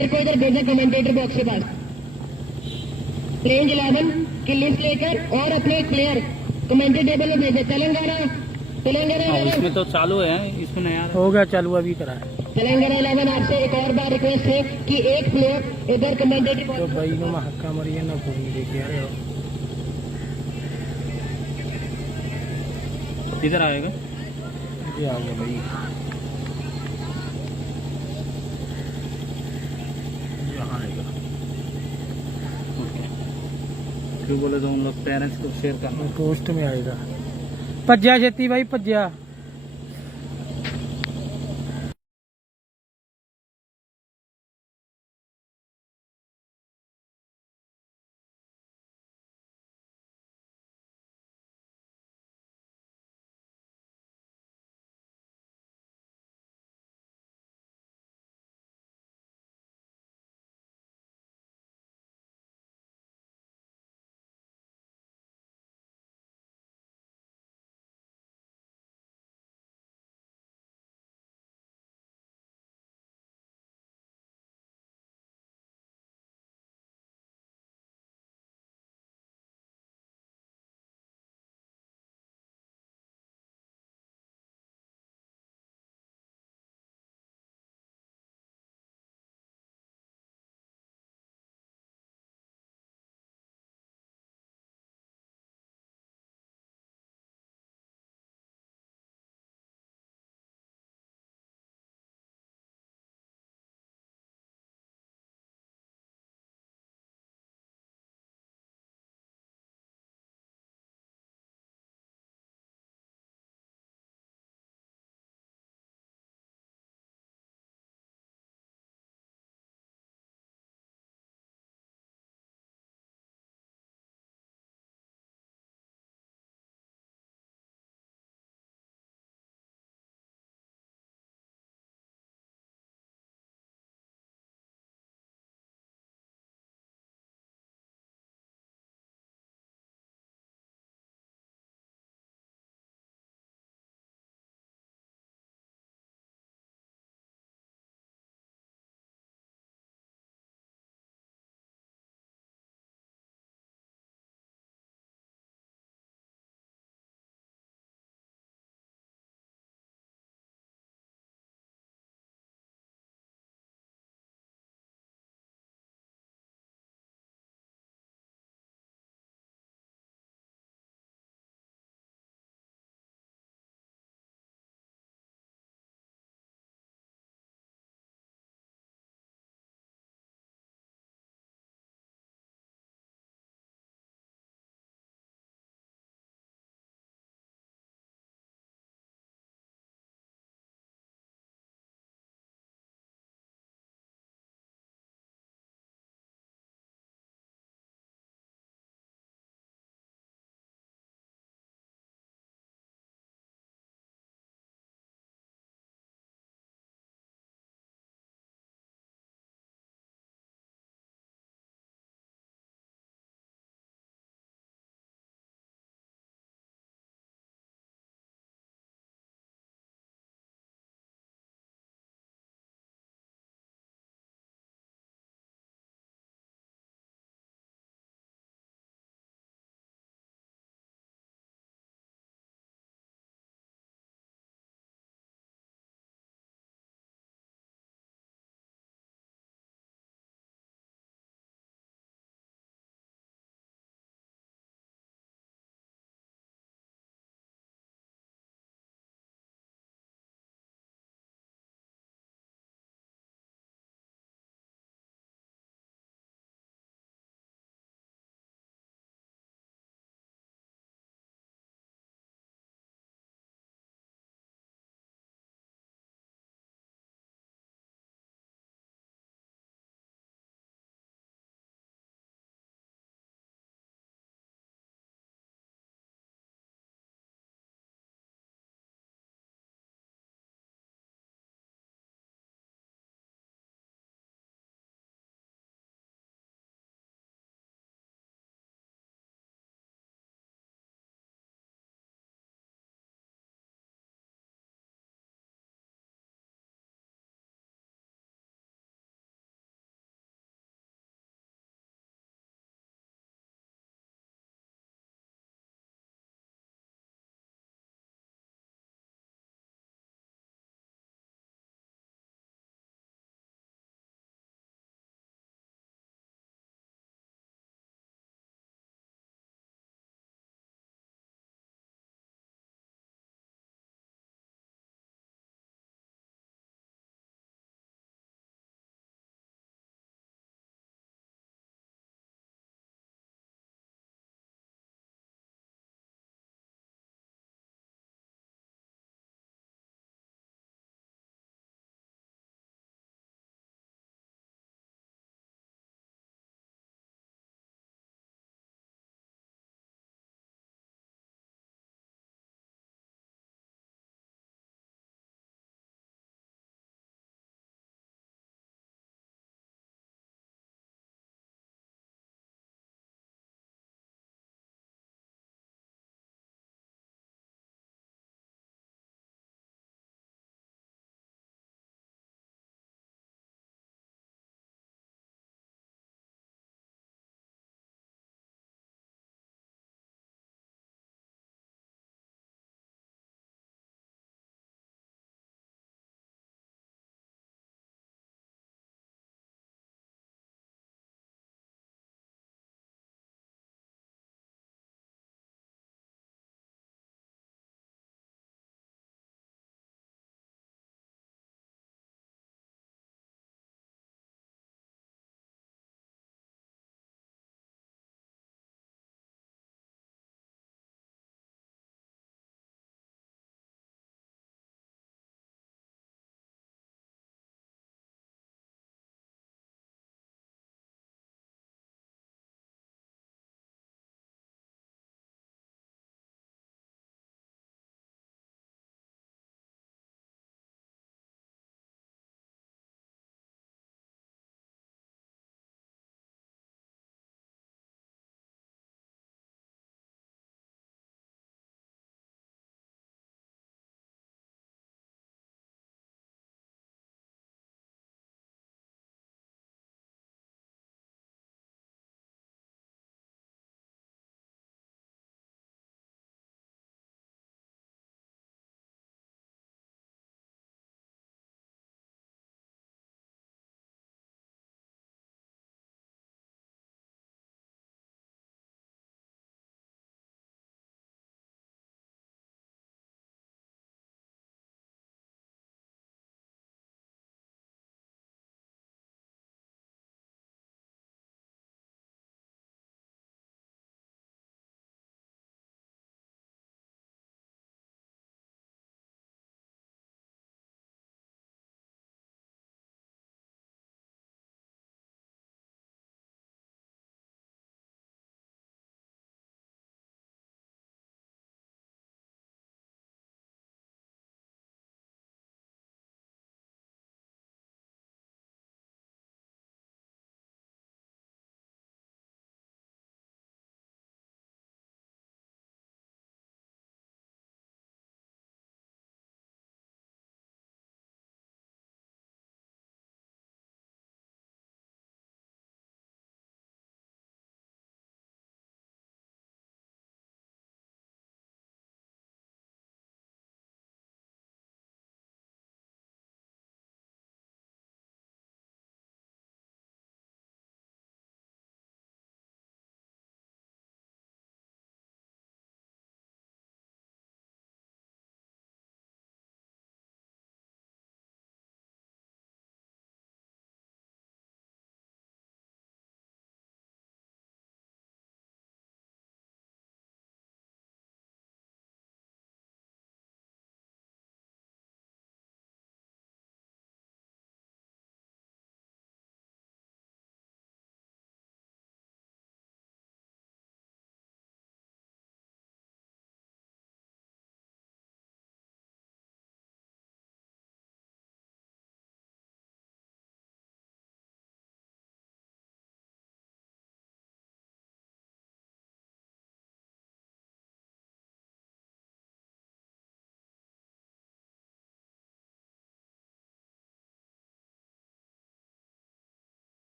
को इधर भेजा कमेंटेटर बॉक्स के पास। रेंज 11 की लिस्ट लेकर और अपने प्लेयर कमेंटेटर टेबल में भेजे। तेलंगाना इसमें तो चालू है, इसमें नया हो गया चालू, अभी करा है। तेलंगाना 11 आपसे एक और बार रिक्वेस्ट है कि एक प्लेयर इधर कमेंटेटर तो भाई नो हक्का मरिए ना भूमि देखे यार इधर आएगा। ये आ गया भाई, यहाँ आएगा। क्यों बोले तो उन लोग पेरेंट्स को शेयर करना। पोस्ट में आएगा। भज्या छेती भाई भज्या।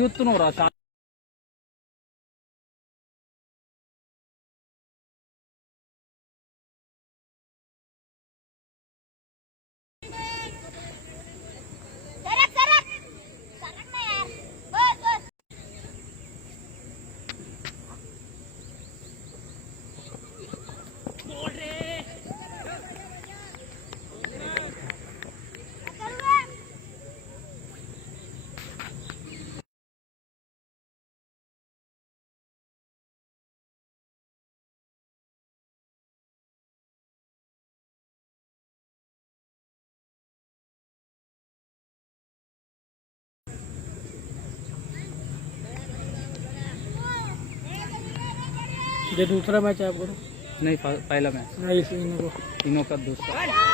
చూస్తున్నావు రా ये दूसरा मैच है आपको? नहीं पहला मैच नहीं, इनको तीनों का दूसरा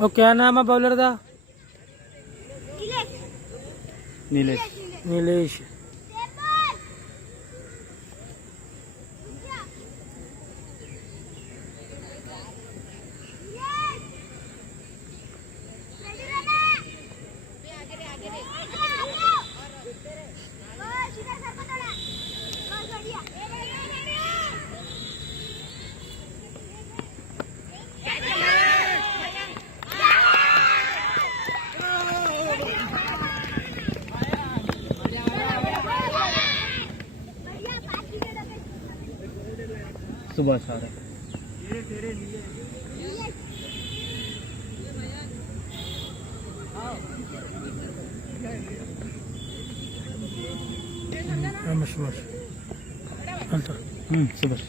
और क्या नाम है बॉलर का? नीलेश नीलेश। सुबह सारे सुबह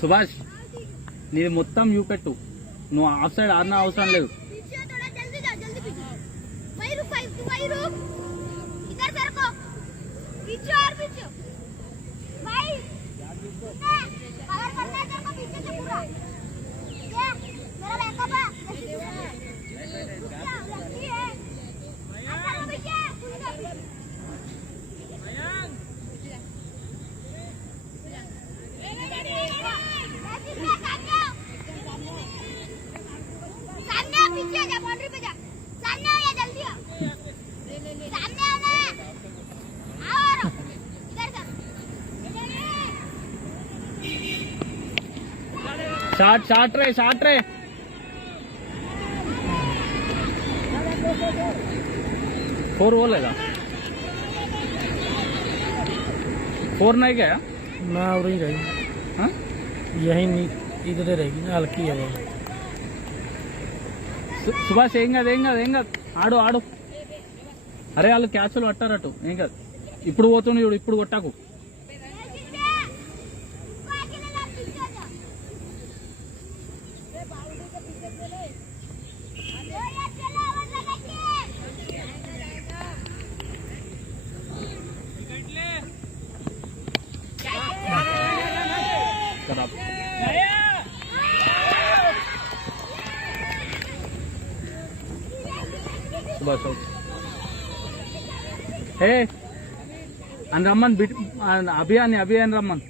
సుభాష్ నీది మొత్తం చూపెట్టు నువ్వు ఆఫ్ సైడ్ ఆడిన అవసరం లేదు शार्ट रे 4 वो लेगा 4 नहीं गया ना और ही रहेगी। हाँ? यही नहीं इधर रहेगी ना, हल्की है वो। సుభాష్ ఏం కాదు ఆడు అరే వాళ్ళు క్యాచ్లు పట్టారటు ఏం కాదు ఇప్పుడు పోతుంది చూడు ఇప్పుడు కొట్టాకు खराब बस हे అని రమ్మన్ అభియాన్ రమ్మన్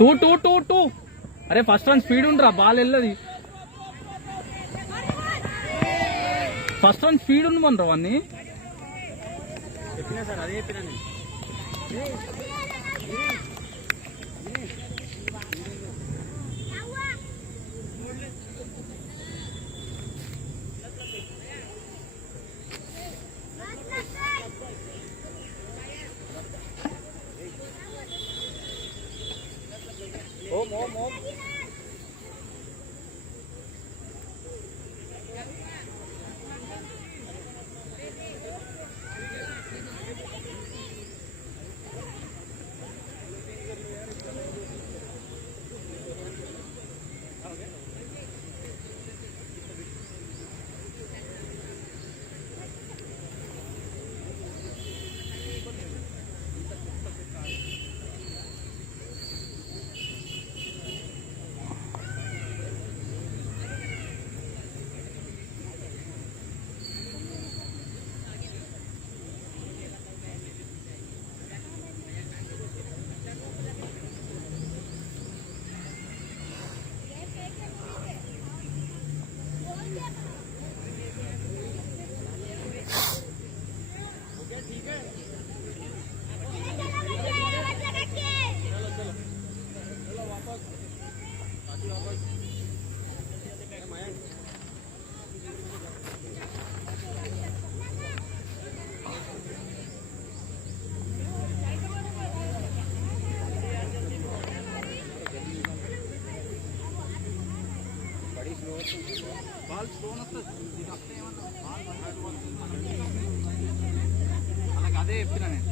టూ టూ టూ టూ అరే ఫస్ట్ వన్ స్పీడ్ ఉండరా బాల్ వెళ్ళది ఫస్ట్ వన్ స్పీడ్ ఉంది మనరా వాన్ని చెప్పినా సార్ అదే చెప్పినా నేను ఓం ఓం ఓం బాల్ స్టోన్ వస్తుంది ఇది అక్కడ ఏమన్నా అలాగే అదే చెప్పినా నేను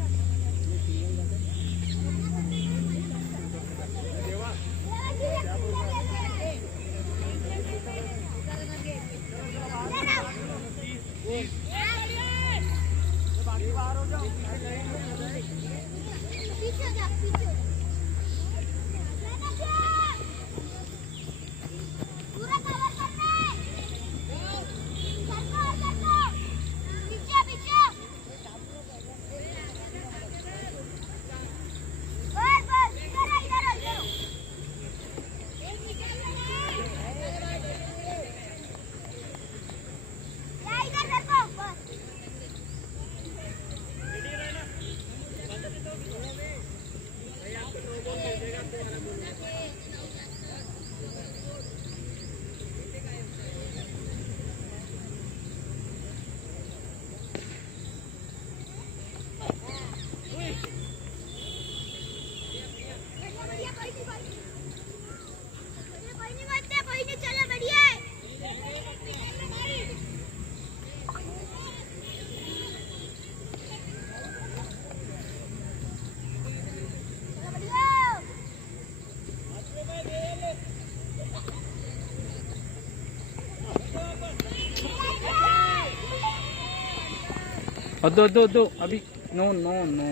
వద్దు వద్దు వద్దు అభి no no no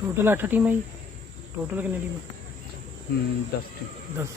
total 8 team आई टोटल कितनी टीम 10 10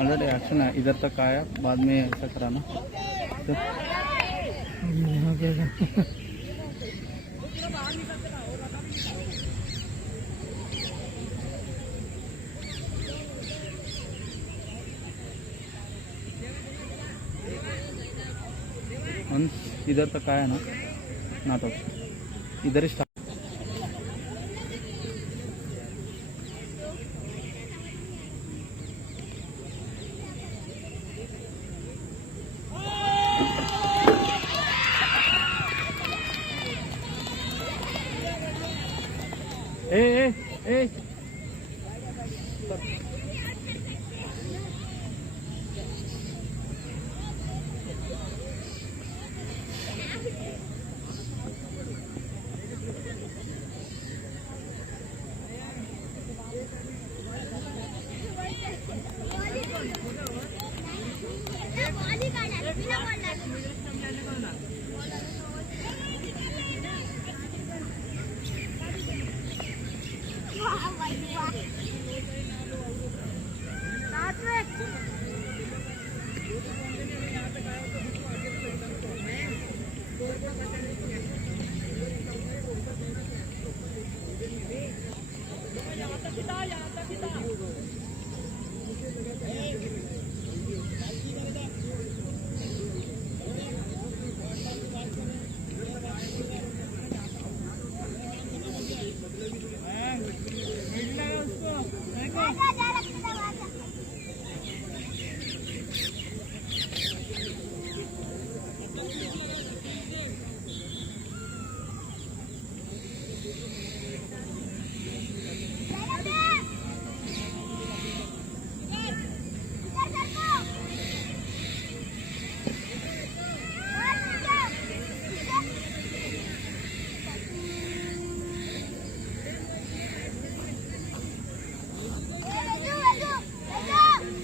ऑलरेडी एक्शन है इधर तक आया बाद में ऐसा कराना तो वंस इधर तक आया ना नॉट आउट, इधर ही स्टार्ट। ए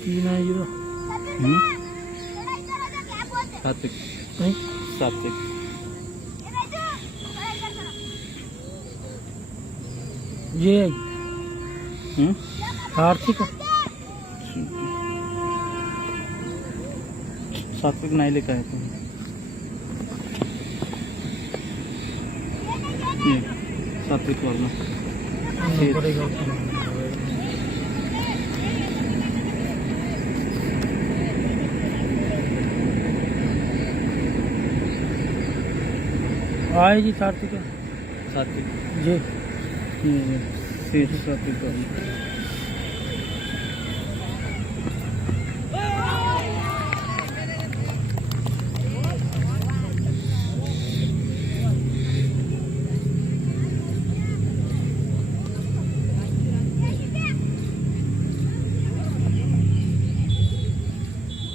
तीन है ये तो सात्विक नहीं सात्विक ये आर्थिक सात्विक नहीं लिखा है तो ये सात्विक वाला आए जी आर्थिक सात्विक जी शेष सात्विक वाला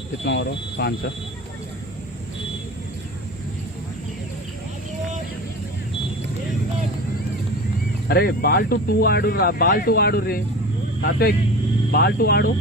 कितना और 5 अरे बाल टू 2 आडू रा बाल टू आडू रे सात्विक बाल टू आडू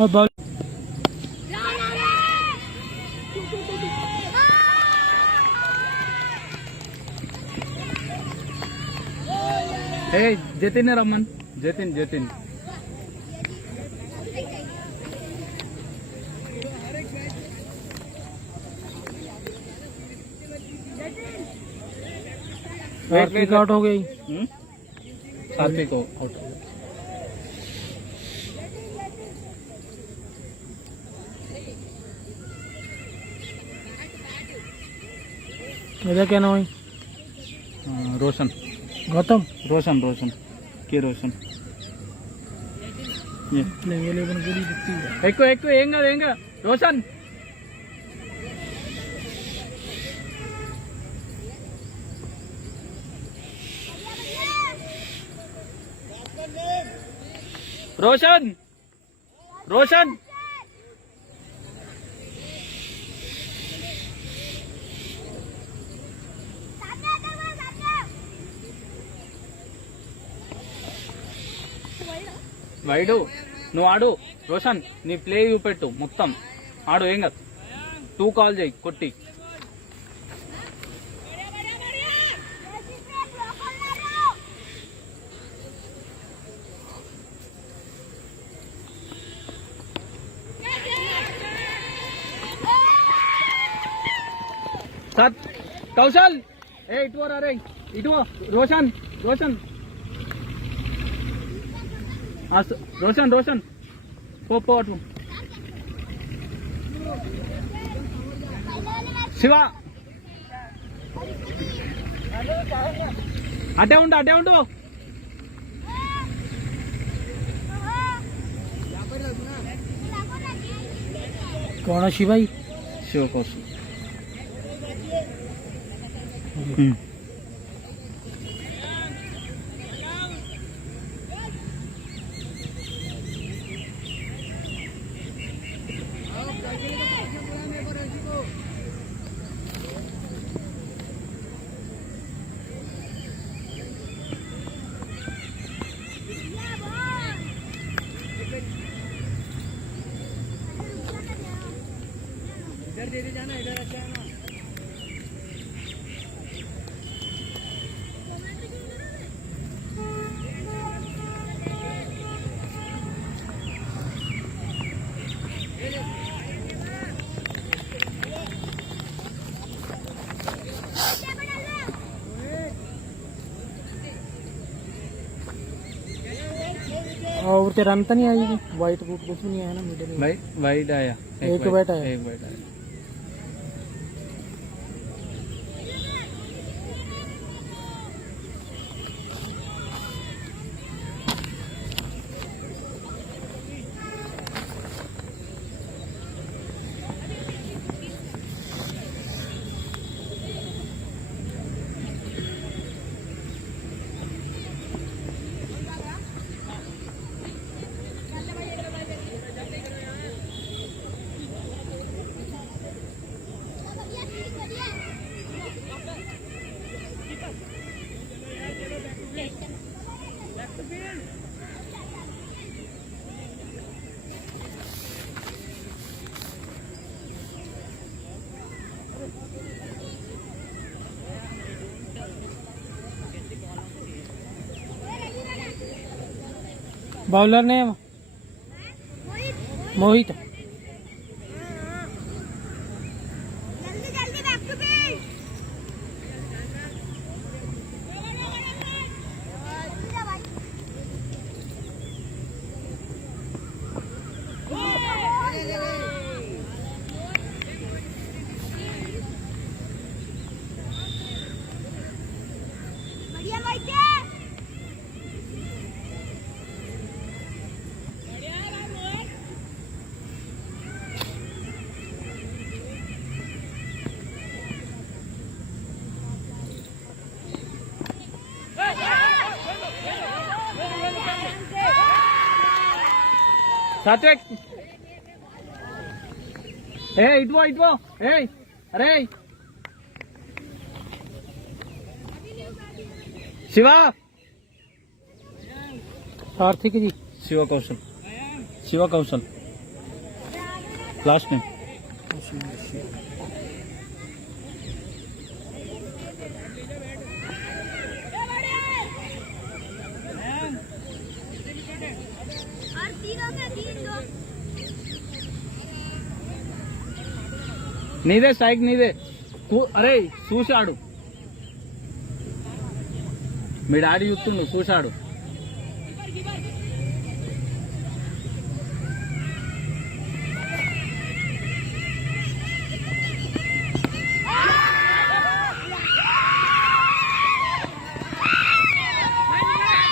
और बॉल ए जतिन रमन जतिन जतिन आर्थिक आउट हो गई सात्विक आउट हो गया मेरा क्या नाम है रोशन गौतम रोशन रोशन के रोशन ये लेंगे लेकिन पूरी दिखती है ఎక్కువ ఎక్కువ ఏం కాదు రోషన్ రోషన్ रोशन వైడు నువ్వు ఆడు రోషన్ నీ ప్లే చూపెట్టు మొత్తం ఆడు ఏం కాదు 2 కాల్ చేయి కొట్టి कौशल ए इटो रे इटो रोशन रोशन रोशन रोशन पो अटू शिवा अटे उंडू कौन है शिवाई शिव कौशल इधर दे दे जाना इधर अच्छा ना और तेरा रन तो नहीं आई वाइट बूट कुछ भी नहीं आया ना मिडिल में वाइट आया एक बैट आया एक बैट आया बॉलर ने मोहित सात्विक इटवो अरे शिवा कार्तिक जी शिवा कौशल लास्ट नेम నీదే స్ట్రైక్ నీదే అరే చూశాడు మీ డాడీ చూస్తుండు చూశాడు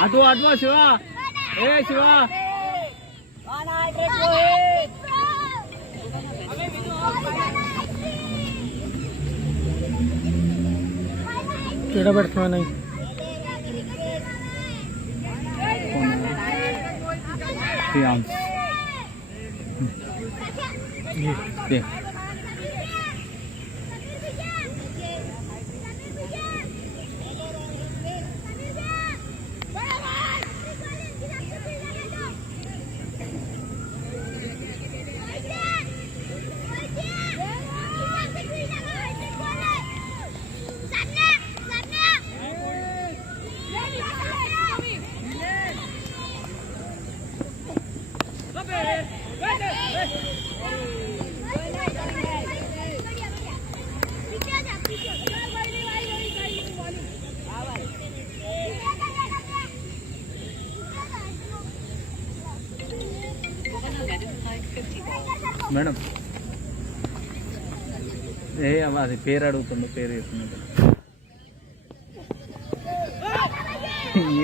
అటు అటు శివ ఏ శివ केड़ा बैट्समैन है प्रियांश ये మేడం ఏ అది పేరు అడుగుతుండే పేరు చెప్తున్నట్టు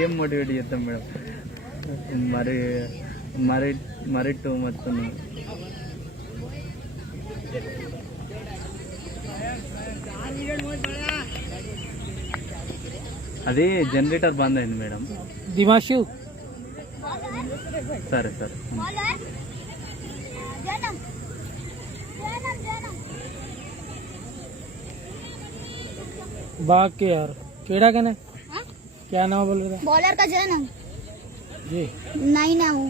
ఏం మోటివేట్ చేద్దాం మేడం మరి మరి మరి టూ మచ్ ఉంది అది జనరేటర్ బంద్ అయింది మేడం दिमाशु సరే సరే बाग के यार केड़ा कहना क्या नाम बोल रहे बॉलर का जन्म जी नहीं ना वो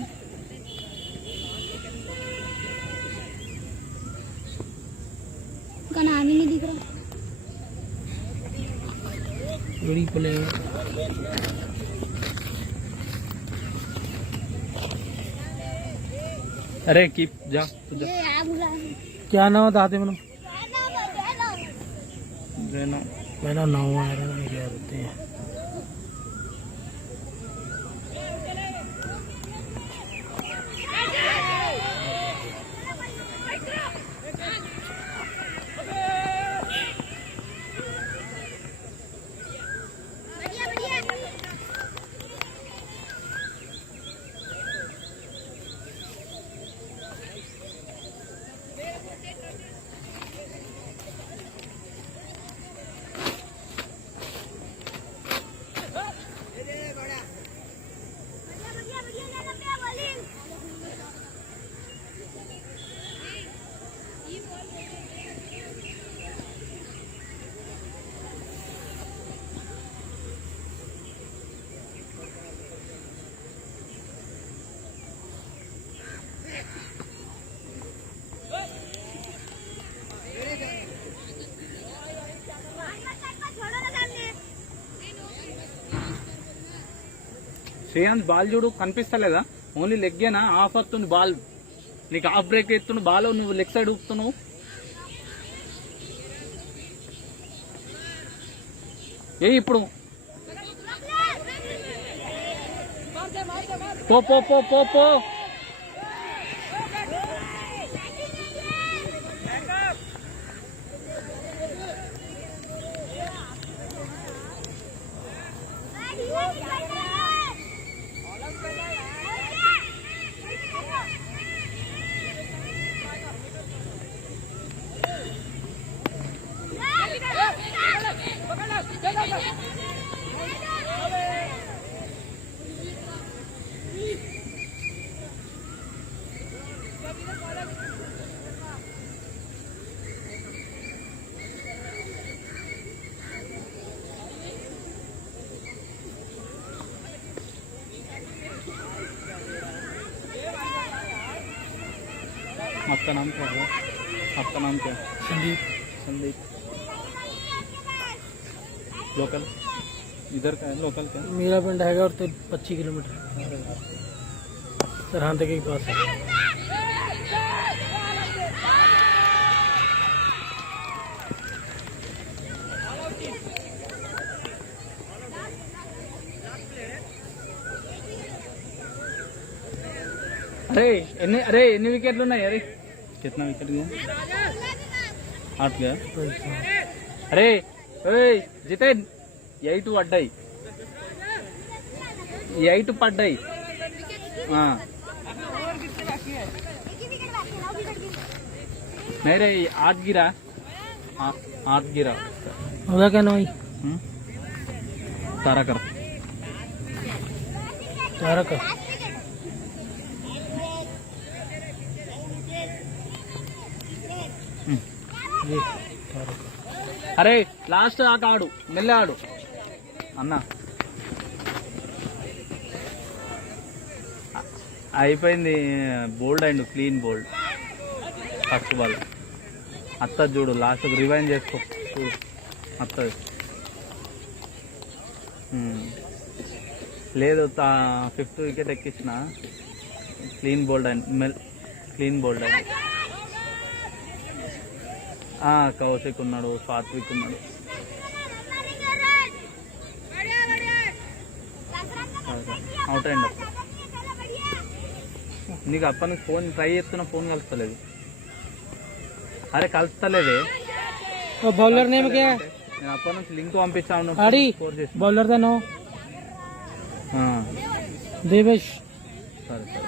उसका नाम ही नहीं दिख रहा बड़ी प्ले अरे कीप जा तू जा ये आप बुला क्या नाम बताते मैंने रेना मेरा नाम आ रहा है क्या बोलते हैं శ్రేయాంత్ బాల్ చూడు కనిపిస్తలేదా ఓన్లీ లెగ్గేనా ఆఫ్ వస్తుంది బాల్ నీకు హాఫ్ బ్రేక్ ఎత్తును బాల్ నువ్వు లెగ్ సైడ్ ఊపుతున్నావు ఏ ఇప్పుడు పో పో పో పో పో आपका नाम क्या है आपका नाम क्या है संदीप संदीप लोकल इधर का है लोकल क्या मेरा पिंड है और तो 25 किलोमीटर सरहद के पास है अरे ఎన్ని వికెట్లు ఉన్నాయి అరే कितना विकेट गया 8 गया अरे ओए जितेन 8 పడ్డాయి 8 పడ్డాయి नहीं रे 8 गिरा 8 गिरा होगा क्या नोई तारा कर चारा का ये అరే లాస్ట్ ఆట ఆడు మెల్ల ఆడు అన్న అయిపోయింది bowled and clean bowled first ball అత్త చూడు లాస్ట్ రివైండ్ చేసుకో చూడు అత్తది లేదు ఫిఫ్త్ వికెట్ ఎక్కించిన clean bowled and clean bowled and Kaushik ఉన్నాడు సాత్విక్ ఉన్నాడు అవుట్ అండి నీకు అప్పనికి ఫోన్ ట్రై చేస్తున్నా ఫోన్ కలుస్తలేదు అరే కలుస్తలేదే वो बॉलर नेम क्या है నేను అప్పటి నుంచి లింక్ పంపిస్తాను आड़ी స్కోర్ చేసి बॉलर का नाम देवेश సరే సరే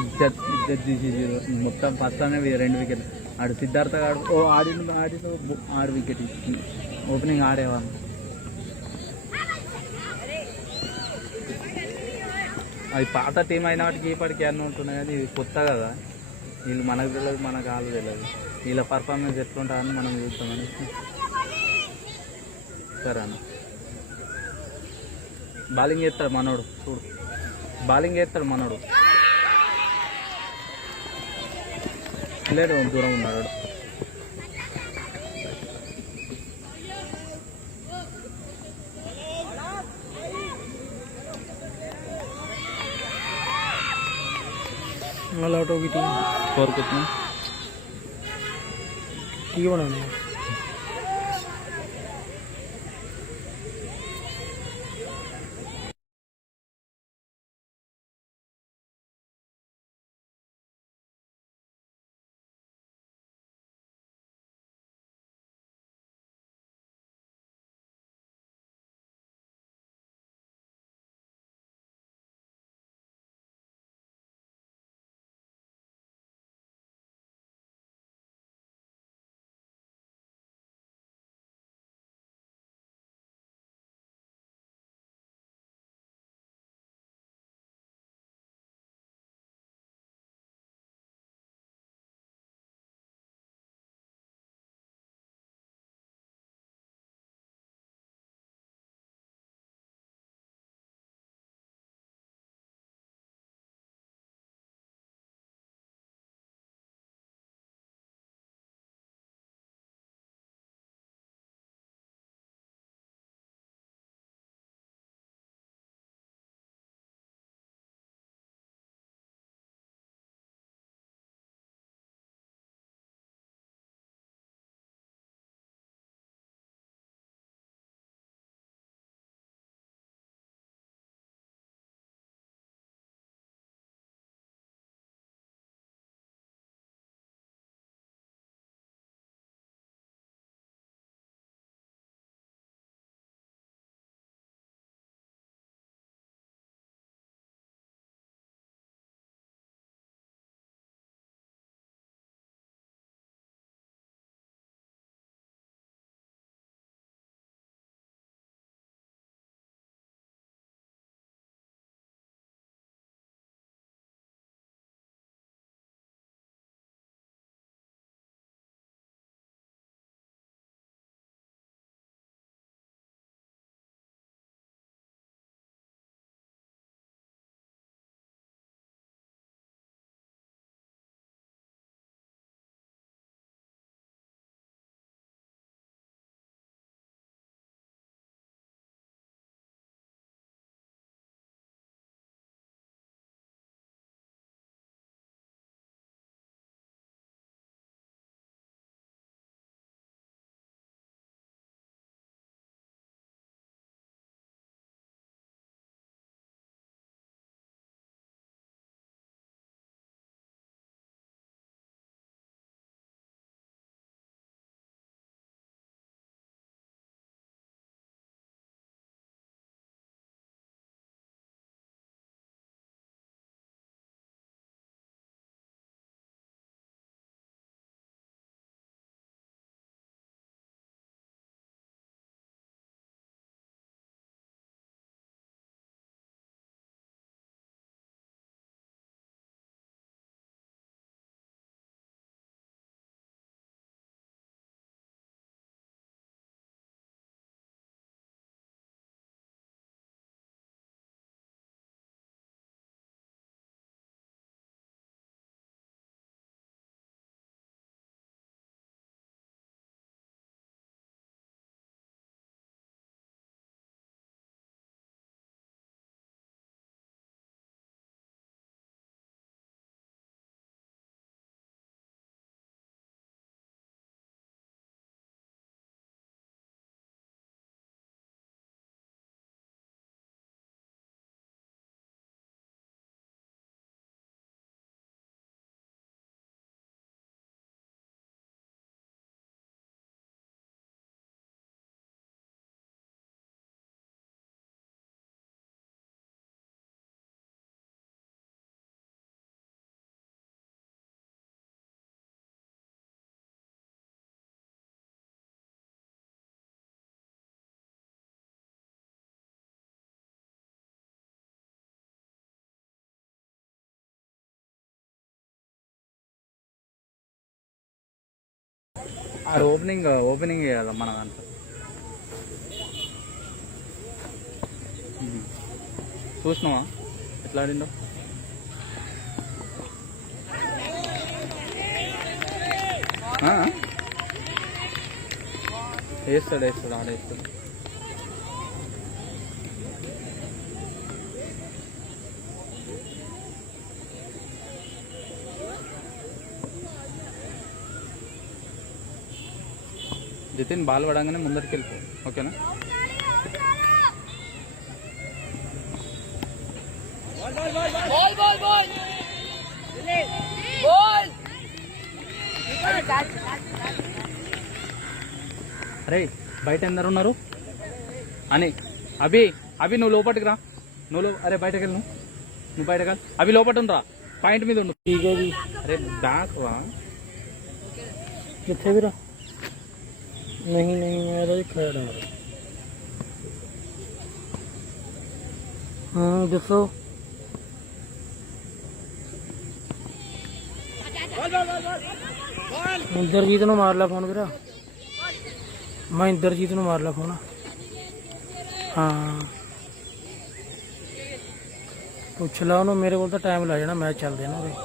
ఇజ్జత్ తీసేసారు మొత్తం ఫస్ట్ అనేవి 2 వికెట్లు ఆడు సిద్ధార్థ గారు ఆడిన 6 వికెట్ ఓపెనింగ్ ఆడేవాళ్ళు అది పాత టీం అయిన వాటికి ఇప్పటికి అన్నీ ఉంటున్నాయి కానీ ఇది కొత్త కదా వీళ్ళు మనకు తెలియదు మనకు వాళ్ళు తెలియదు వీళ్ళ పర్ఫార్మెన్స్ ఎట్లుంటుందని మనం చూస్తామని సరే అన్న బౌలింగ్ చేస్తాడు మనోడు చూడు బౌలింగ్ చేస్తాడు మనోడు లేదు దూరం ఉన్నాడు ऑल आउट होगी टीम स्कोर कितना ठीक बनाना है ఆడు ఓపెనింగ్ చేయాలి మన దాంట్లో. చూసినావా ఎట్లా ఆడిండో? వేస్తాడు ఆడేస్తాడు. జితిన్ బాల్ పడంగానే ముందరికి వెళ్ళిపో, ఓకేనా? అరే బయట ఎందరు ఉన్నారు అని. అభి నువ్వు లోపలికి రా. అరే బయటకు వెళ్ళి నువ్వు బయటకు వెళ్ళి. అభి లోపల ఉండరా, పాయింట్ మీద ఉండు. అరే బ్యాక్ రా. कितने भी रहा नहीं मेरा ही खड़ा है। दसो इंद्रजीत नु मार ला फोन करा। मैं इंद्रजीत नु मार ला फोन। हाँ पूछ ला उन्होंने, मेरे को तो टाइम लग जाना, मैच चल देना भाई।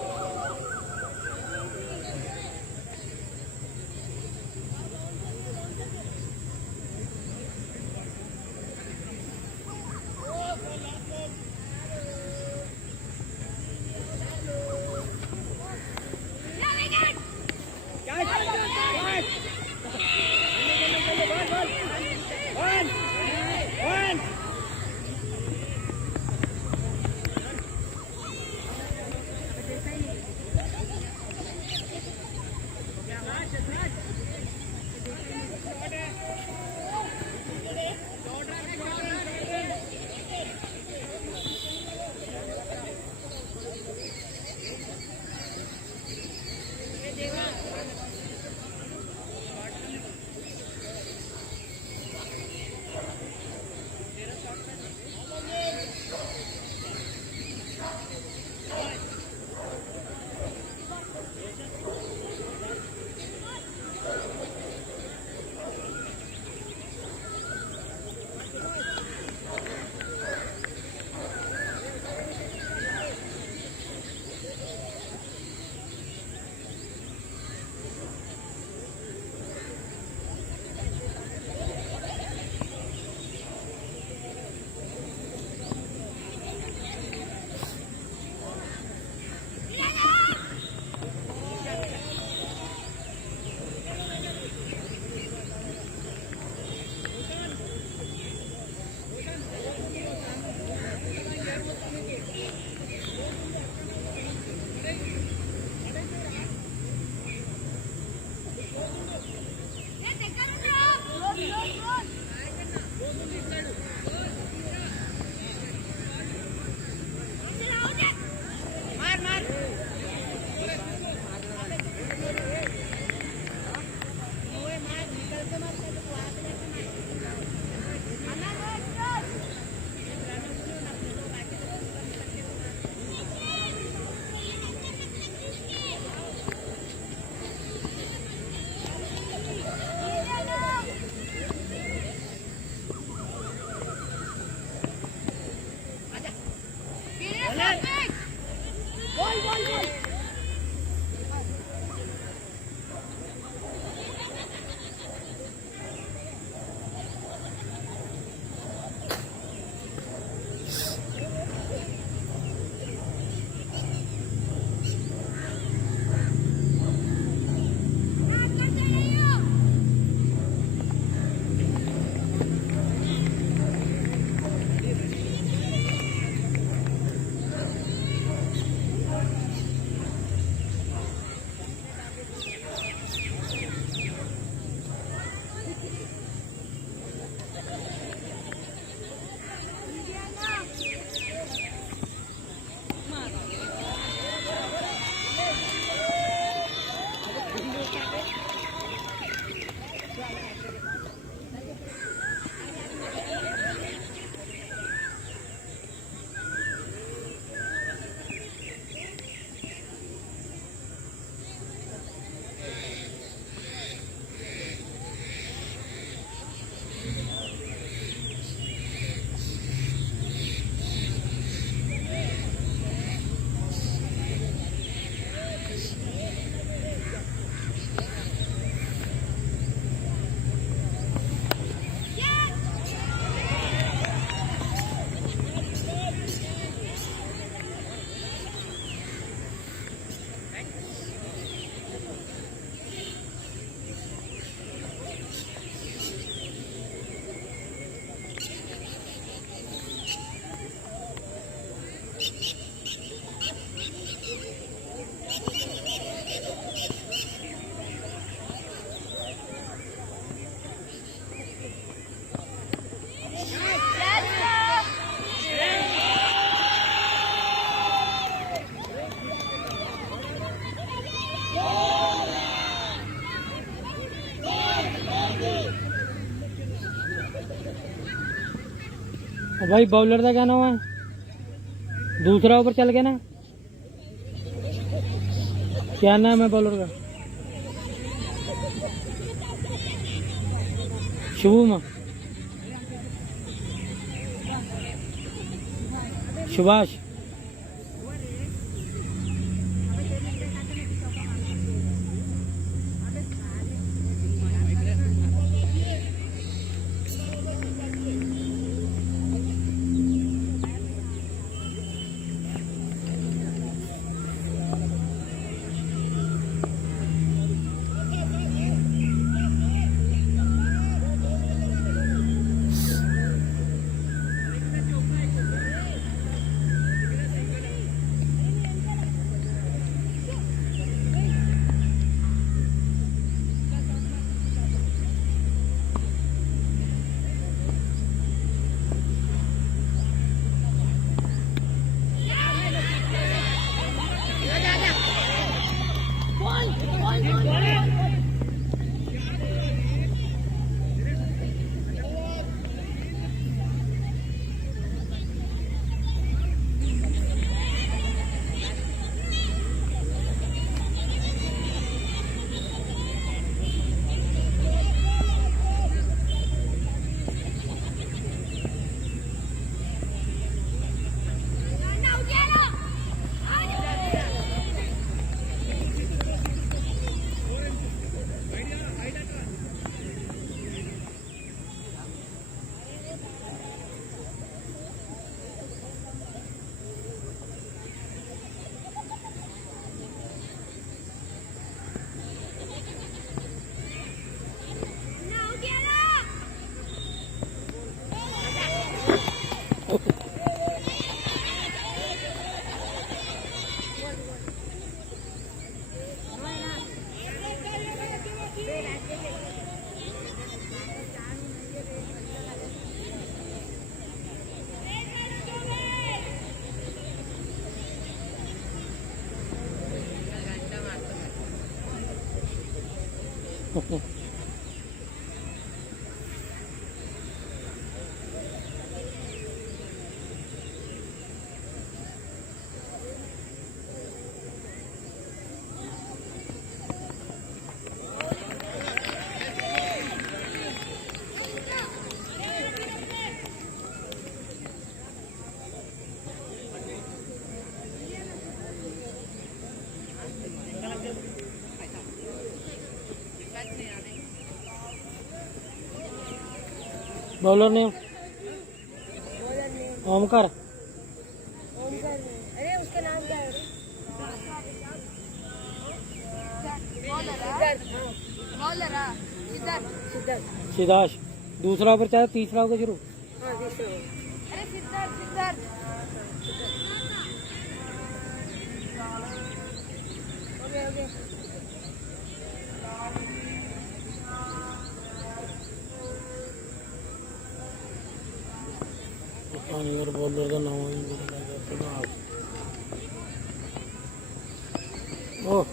भाई बॉलर का क्या नाम है? दूसरा ओवर चल गया ना, क्या नाम है बॉलर का? शुभम, सुभाष। Bowler name Omkar. अरे उसका नाम क्या है? सिद्धार्थ। सिद्धार्थ। दूसरा ओवर चाहे तीसरा ओवर शुरू। अरे सिद्धार्थ सिद्धार्थ। ओके। और बॉलर का नाम ओह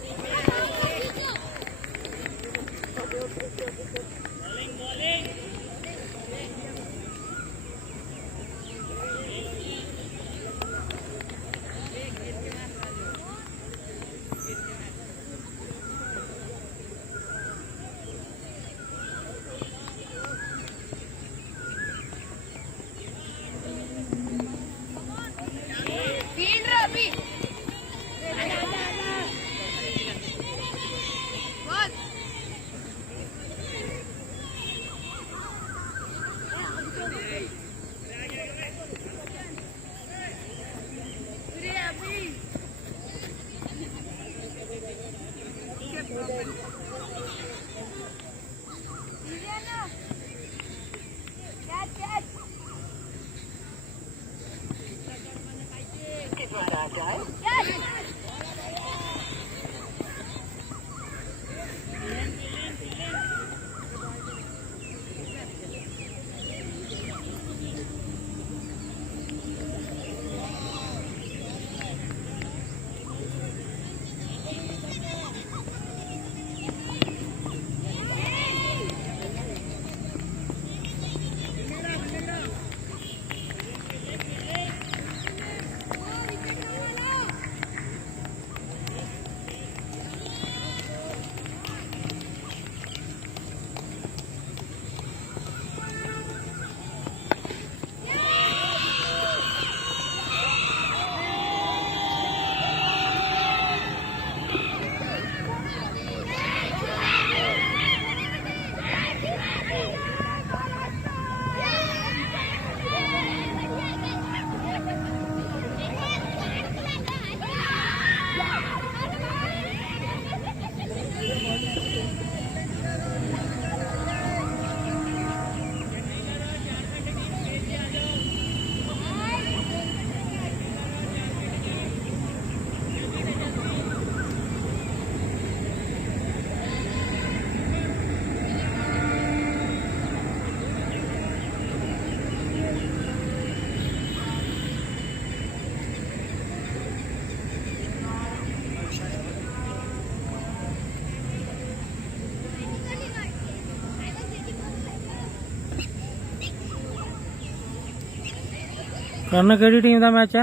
ਕਰਨ ਕਿਹੜੀ ਟੀਮ ਦਾ ਮੈਚ ਹੈ?